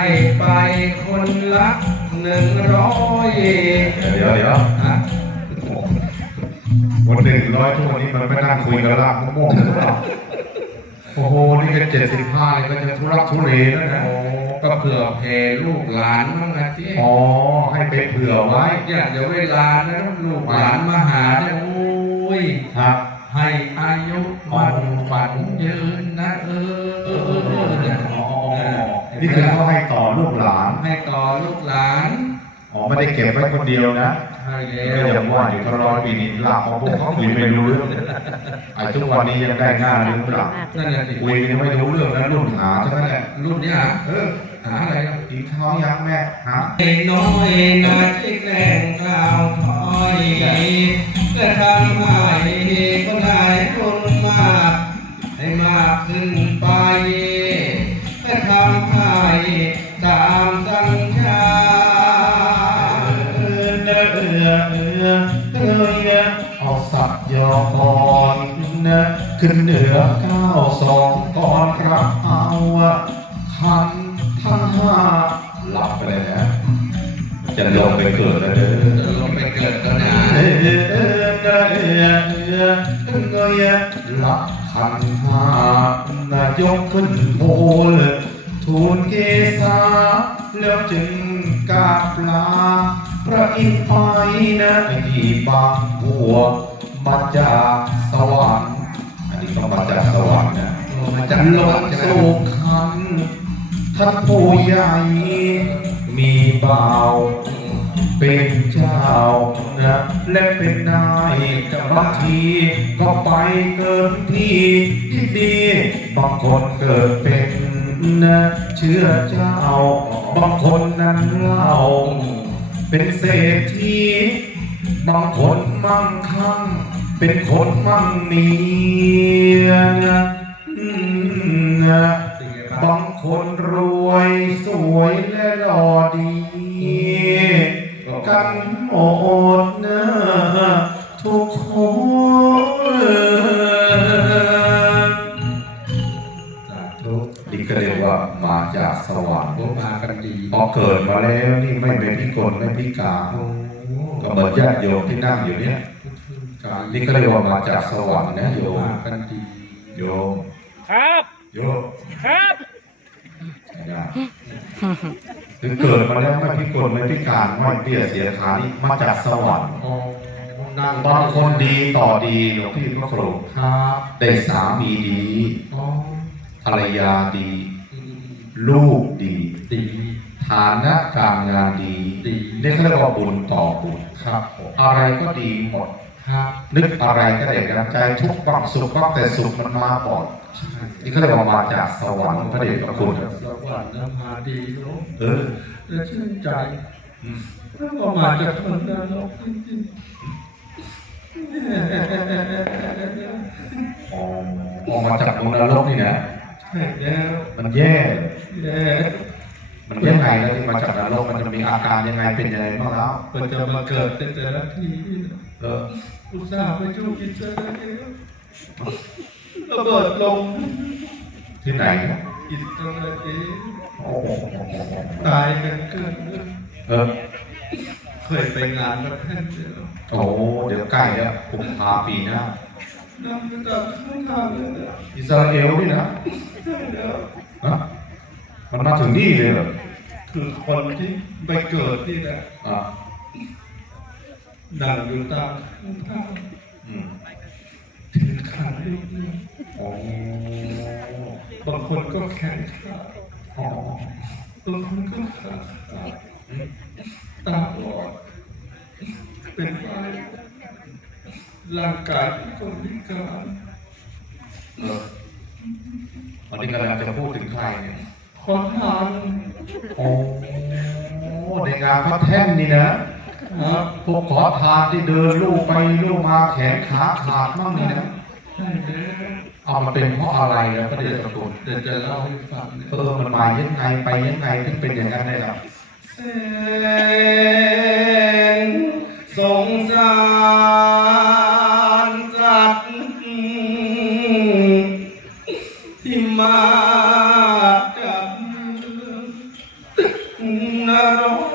ให้ไปคนละหนึ่งร้อยเดี๋ยวเดี๋ยวฮะวันหนึ่งร้อยทุกวันนี้มันไม่นั่งคุยกันลากมะม่วงหรือเปล่าโอ้โห นี่ก็เจ็ดสิบห้าก็จะทุรักทุเลแล้วนะโอ้ก็เผื่อเพลูกหลานบ้างนะที่อ๋อ ให้ไปเผื่อไว้เนี่ยเดี๋ยวเวลานะลูกหลานมาหาเนี่ยโอ้ยครับ ให้อายุมันฝันยืนนะเออ นี่ยอ๋อนี่คือเขาให้ต่อลูกหลาน ให้ต่อลูกหลานอ๋อไม่ได้เก็บไว้คนเดียวนะใช่ก็แล้วยังว่าอยู่ทร้อยปีนี้หลับของพวกเขาคุยไม่รู้เรื่องไอ้ทุกวันนี้ยังได้หน้าหรือเปล่านั่นแหละสิคุยยังไม่รู้เรื่องนะรุ่นหาใช่ไหมเนี่ยรุ่นเนี้ยเออหาอะไรอะกินข้าวยังแม่ฮะไอ้น้อยนาที่แกล้งกล่าวถอยและทำให้คนได้คนมากให้มากขึ้นไป ขึ้นเหนือก้าวสองก่อนรับเอาคันทั้งห้าหลับไปเลยนะจะลงไปเกิดแล้วเด้อจะลงไปเกิดกันนะเออเออเออเออเออเออเออละขันหานายกขึ้นโพลทูลเกษาแล้วจึงกาบลาพระอินทร์ไปนะที่บางบัวมาจากสวรรค์ นนี้ก็มาจากสวรรค์นะมาจากลโลงกใช่ไหมสู่คันท่านผู้ใหญ่มีบ่าวเป็นเจ้านะและเป็นนายบางทีก็ไปเกิดที่ที่ดีบางคนเกิดเป็นนะเชื่อเจ้า บางคนนั้นเล่าเป็นเศรษฐีบางคนมั่งคั่ง เป็นคนมั่งมีนะอืมนบางคนรวยสวยและหล่อดีกันหมดนะทุกคนนี่ก็เรียกว่ามาจากสวรรค์พวกมากันดีพอเกิดมาแล้วนี่ไม่เป็นพิกลไม่พิการก็เหมือนญาติโยมที่นั่งอยู่เนี่ย นี่ก็เรียกว่ามาจากสวรรค์นะโยมมากันดีโยมครับโยมครับนะคือเกิดมาแล้วไม่พิกลไม่พิการไม่เตี้ยเสียขานี่มาจากสวรรค์อ๋อนั่งบางคนดีต่อดีหลวงพี่พระครูครับได้สามีดีอ๋อภรรยาดีอืมลูกดีดีฐานะการงานดีดีนี่เขาเรียกว่าบุญต่อบุญครับผมอะไรก็ดีหมดครับ นึกอะไรก็เด็กน้ำใจทุกข์บ้างสุขบ้างแต่สุขมันมาก่อนนี่เขาเรียกว่ามาจากสวรรค์พระเดชพระคุณสวรรค์น้ำมาดีเนาะเออและชื่นใจอืมแล้วก็มาจากคนนรกจริงอ๋อออกมาจากมนรกนี่นะๆใช่แล้วมันแย่แย่มันยังไงแล้วที่มาจากนรกมันจะมีอาการยังไงเป็นยังไงบ้างแล้วมันจะมาเกิดในแต่ละที นี่นะเอออุตส่าห์ไปจูบกินเจอแล้วระเบิดลง ที่ไหนนะอิสราเอลโอ้โหตายกันเกินเออเคยไปงานประเทศเดียวโอ้เดี๋ยวใกล้แล้วผมพาปีหน้าน้ำมันดับทุกทางเลยนะอิสราเอลนี่นะใช่แล้วฮะมันมาถึงนี่เลยเหรอคือคนที่ไปเกิดที่นะ อ่านั่งอยู่ตามทางอืมถึงขาลูกเนี่ยโอ้บางคนก็แขนขาอ๋อบางคนก็ขาตาบอดเป็นไฟร่างกายที่คนพิการเออวันนี้กำลังจะพูดถึงใครเนี่ยขอทานโอ้ในงานพระแท่นนี่นะ พวกขอทานที่เดินลูกไปลูกมาแขนขาขาดมั่งนี่นะใช่แล้วเอามันเป็นเพราะอะไรนะพระเดชพระคุณเดี๋ยวจะเล่าให้ฟังนะเออมันมายังไงไปยังไงถึงเป็นอย่างนั้นได้ล่ะแสนสงสารสัตว์ที่มากับนรก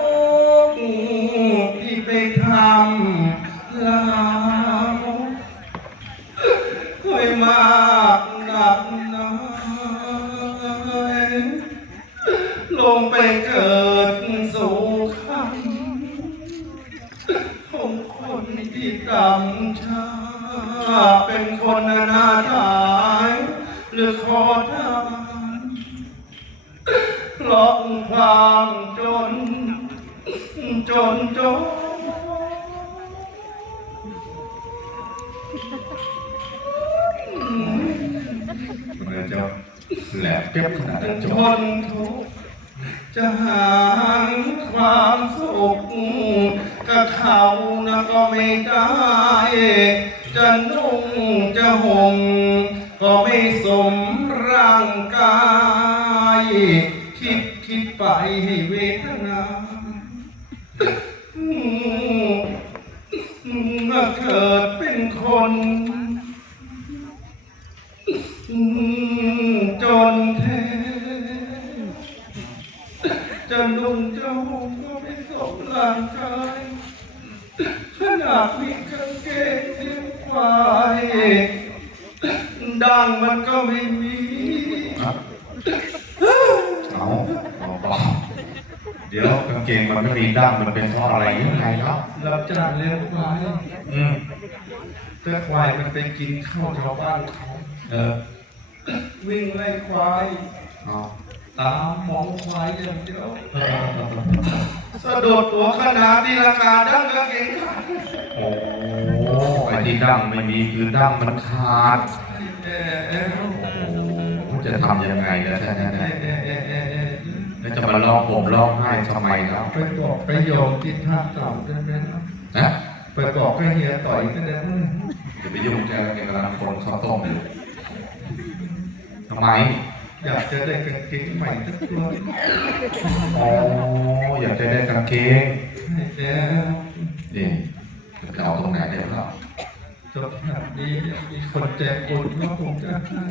เกิดสู่ขังของคนที่ต่ำช้าเป็นคนอนาถายหรือขอทานเพราะความจน จนจนมันเลยจะแหลมเปียบขนาดนั้นจนทุกข์ จะหาความสุขกับเขานะก็ไม่ได้ จะนุ่งจะห่มก็ไม่สมร่างกาย คิดคิดไปให้เวทนาเมื่อเกิดเป็นคนจน จะนุ่งจะห่มก็ไม่สมร่างกายขนาดมีกางเกงเลี้ยงควายดังมันก็ไม่มีครับเอาเบาๆเดี๋ยวกางเกงมันไม่มีด้ามมันเป็นเพราะอะไรยังไงแล้วรับจ้างเลี้ยงควายอืมแต่ควายมันไปกินข้าวชาวบ้านเขาเออวิ่งไล่ควายเอา ตามมองควายอย่างเดียวสะดุดตัวขนาดที่ราคาดั้งกางเกงขาดโอ้ไอ้ที่ดั้งไม่มีคือดั้งมันขาดโอ้จะทำยังไงแล้วแท้เอ่อๆเอ่อเอ่อเอ่อเอ่อแล้วจะมาร้องผมร้องไห้ทำไมแล้วไปบอกไปโยมที่ท่าเต่าได้ไหมนะนะไปบอกให้เฮียต่อยก็ได้ไหมจะไปยุ่งแกกำลังคนข้าวต้มอยู่ทำไม อยากจะได้กางเกงใหม่สักตัวอ๋ออยากจะได้กางเกงให้แล้วนี่จะเอาตรงไหนได้เปล่าจบแบบนี้มีคนแจกบุญก็คงจะให้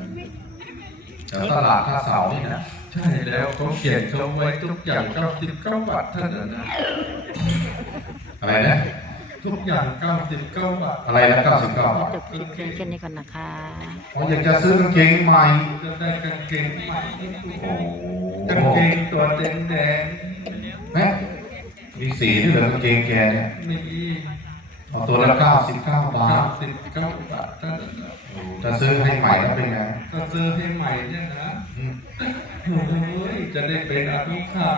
แถวตลาดท่าเสานี่นะใช่แล้วเขาเขียนเขาไว้ทุกอย่างเก้าสิบเก้าบาทเท่านั้นนะอะไรนะ ทุกอย่างเก้าสิบเก้าบาทอะไรละ99 บาทจบคลิปเพียงแค่นี้ก่อนนะคะอ๋ออยากจะซื้อกางเกงใหม่จะได้กางเกงใหม่โอ้กางเกงตัวแดงแดงแม่มีสีด้วยเหรอกางเกงแกเนี่ยๆมีเอาตัวละ 99 บาเก้าทสิบเก้าบาทเท่านั้นนะจะซื้อให้ใหม่แล้วเป็นไงก็ซื้อให้ใหม่เนี่ยนะอืม โอ้ยจะได้เป็นอนุภาพ